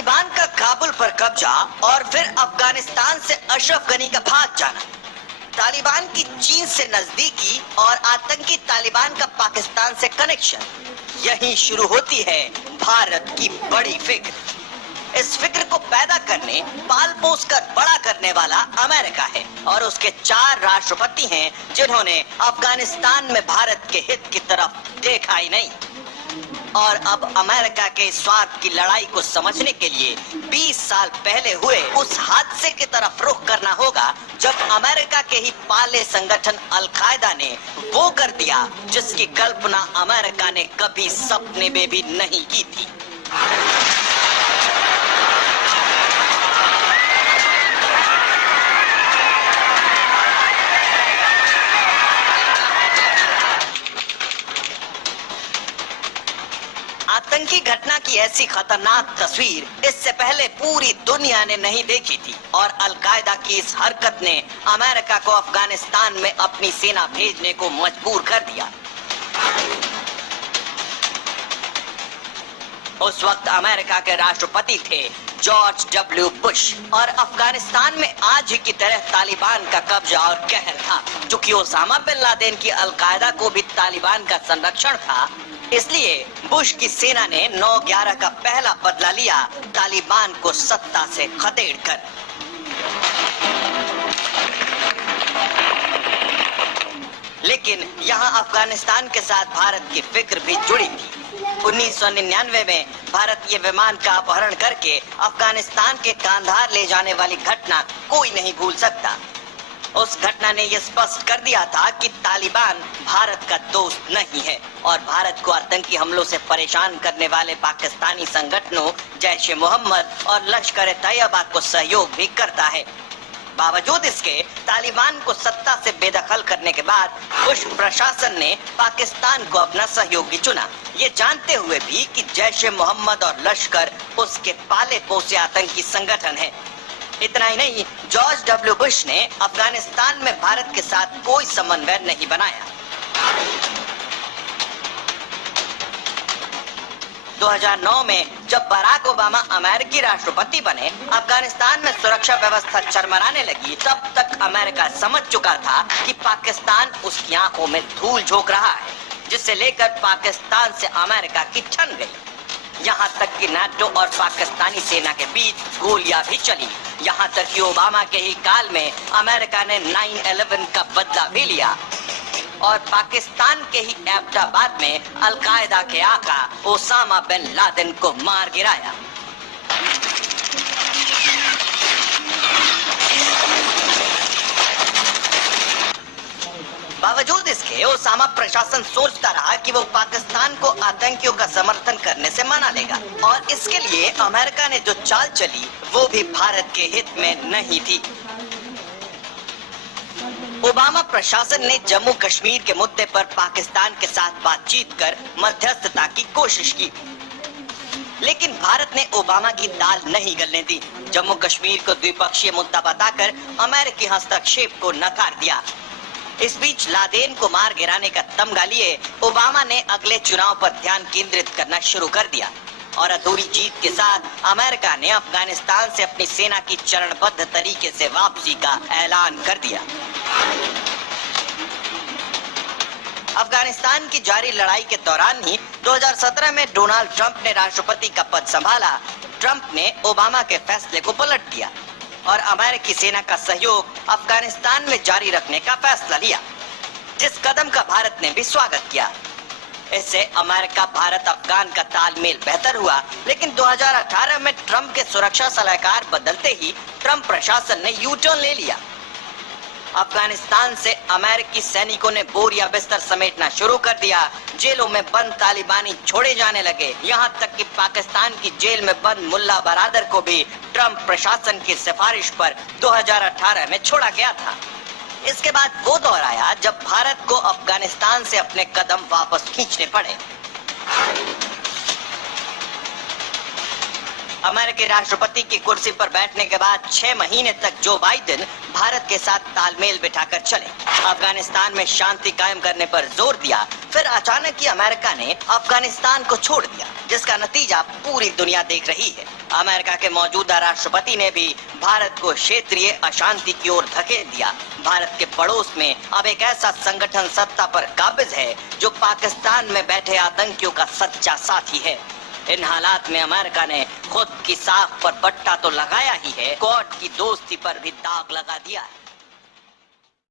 तालिबान का काबुल पर कब्जा और फिर अफगानिस्तान से अशरफ गनी का भाग जाना, तालिबान की चीन से नजदीकी और आतंकी तालिबान का पाकिस्तान से कनेक्शन, यहीं शुरू होती है भारत की बड़ी फिक्र। इस फिक्र को पैदा करने, पाल पोस कर बड़ा करने वाला अमेरिका है और उसके 4 राष्ट्रपति हैं जिन्होंने अफगानिस्तान में भारत के हित की तरफ देखा ही नहीं। और अब अमेरिका के स्वार्थ की लड़ाई को समझने के लिए 20 साल पहले हुए उस हादसे की तरफ रुख करना होगा जब अमेरिका के ही पाले संगठन अल-कायदा ने वो कर दिया जिसकी कल्पना अमेरिका ने कभी सपने में भी नहीं की थी। आतंकी घटना की ऐसी खतरनाक तस्वीर इससे पहले पूरी दुनिया ने नहीं देखी थी और अल-कायदा की इस हरकत ने अमेरिका को अफगानिस्तान में अपनी सेना भेजने को मजबूर कर दिया। उस वक्त अमेरिका के राष्ट्रपति थे जॉर्ज डब्ल्यू बुश और अफगानिस्तान में आज ही की तरह तालिबान का कब्जा और कहर था। चूंकि ओसामा बिन लादेन की अल-कायदा को भी तालिबान का संरक्षण था, इसलिए बुश की सेना ने 9/11 का पहला बदला लिया, तालिबान को सत्ता से खदेड़ कर। लेकिन यहाँ अफगानिस्तान के साथ भारत की फिक्र भी जुड़ी थी। 1999 में भारत ये विमान का अपहरण करके अफगानिस्तान के कांधार ले जाने वाली घटना कोई नहीं भूल सकता। उस घटना ने यह स्पष्ट कर दिया था कि तालिबान भारत का दोस्त नहीं है और भारत को आतंकी हमलों से परेशान करने वाले पाकिस्तानी संगठनों जैश ए मोहम्मद और लश्कर तैयबा को सहयोग भी करता है। बावजूद इसके तालिबान को सत्ता से बेदखल करने के बाद बुश प्रशासन ने पाकिस्तान को अपना सहयोगी चुना, ये जानते हुए भी कि जैश ए मोहम्मद और लश्कर उसके पाले पोसे आतंकी संगठन है। इतना ही नहीं, जॉर्ज डब्ल्यू बुश ने अफगानिस्तान में भारत के साथ कोई समन्वय नहीं बनाया। 2009 में जब बराक ओबामा अमेरिकी राष्ट्रपति बने, अफगानिस्तान में सुरक्षा व्यवस्था चरमराने लगी, तब तक अमेरिका समझ चुका था कि पाकिस्तान उसकी आंखों में धूल झोंक रहा है, जिसे लेकर पाकिस्तान से अमेरिका की ठन गई। यहाँ तक कि नाटो और पाकिस्तानी सेना के बीच गोलियां भी चली। यहाँ तक कि ओबामा के ही काल में अमेरिका ने 9/11 का बदला भी लिया और पाकिस्तान के ही एबटाबाद में अल-कायदा के आका ओसामा बिन लादेन को मार गिराया। बावजूद इसके ओसामा प्रशासन सोचता रहा कि वो पाकिस्तान को आतंकियों का समर्थन करने से मना लेगा और इसके लिए अमेरिका ने जो चाल चली वो भी भारत के हित में नहीं थी। ओबामा प्रशासन ने जम्मू कश्मीर के मुद्दे पर पाकिस्तान के साथ बातचीत कर मध्यस्थता की कोशिश की, लेकिन भारत ने ओबामा की दाल नहीं गलने दी। जम्मू कश्मीर को द्विपक्षीय मुद्दा बताकर अमेरिकी हस्तक्षेप को नकार दिया। इस बीच लादेन को मार गिराने का तमगा लिए ओबामा ने अगले चुनाव पर ध्यान केंद्रित करना शुरू कर दिया और अधूरी जीत के साथ अमेरिका ने अफगानिस्तान से अपनी सेना की चरणबद्ध तरीके से वापसी का ऐलान कर दिया। अफगानिस्तान की जारी लड़ाई के दौरान ही 2017 में डोनाल्ड ट्रंप ने राष्ट्रपति का पद संभाला। ट्रंप ने ओबामा के फैसले को पलट दिया और अमेरिकी सेना का सहयोग अफगानिस्तान में जारी रखने का फैसला लिया, जिस कदम का भारत ने भी स्वागत किया। इससे अमेरिका भारत अफगान का तालमेल बेहतर हुआ, लेकिन 2018 में ट्रंप के सुरक्षा सलाहकार बदलते ही ट्रंप प्रशासन ने यू टर्न ले लिया। अफगानिस्तान से अमेरिकी सैनिकों ने बोरिया बिस्तर समेटना शुरू कर दिया। जेलों में बंद तालिबानी छोड़े जाने लगे। यहाँ तक कि पाकिस्तान की जेल में बंद मुल्ला बरादर को भी ट्रंप प्रशासन की सिफारिश पर 2018 में छोड़ा गया था। इसके बाद वो दौर आया जब भारत को अफगानिस्तान से अपने कदम वापस खींचने पड़े। अमेरिकी राष्ट्रपति की कुर्सी पर बैठने के बाद 6 महीने तक जो बाइडेन भारत के साथ तालमेल बिठाकर चले, अफगानिस्तान में शांति कायम करने पर जोर दिया, फिर अचानक ही अमेरिका ने अफगानिस्तान को छोड़ दिया, जिसका नतीजा पूरी दुनिया देख रही है। अमेरिका के मौजूदा राष्ट्रपति ने भी भारत को क्षेत्रीय अशांति की ओर धकेल दिया। भारत के पड़ोस में अब एक ऐसा संगठन सत्ता पर काबिज है जो पाकिस्तान में बैठे आतंकियों का सच्चा साथी है। इन हालात में अमेरिका ने खुद की साख पर बट्टा तो लगाया ही है, क्वाड की दोस्ती पर भी दाग लगा दिया है।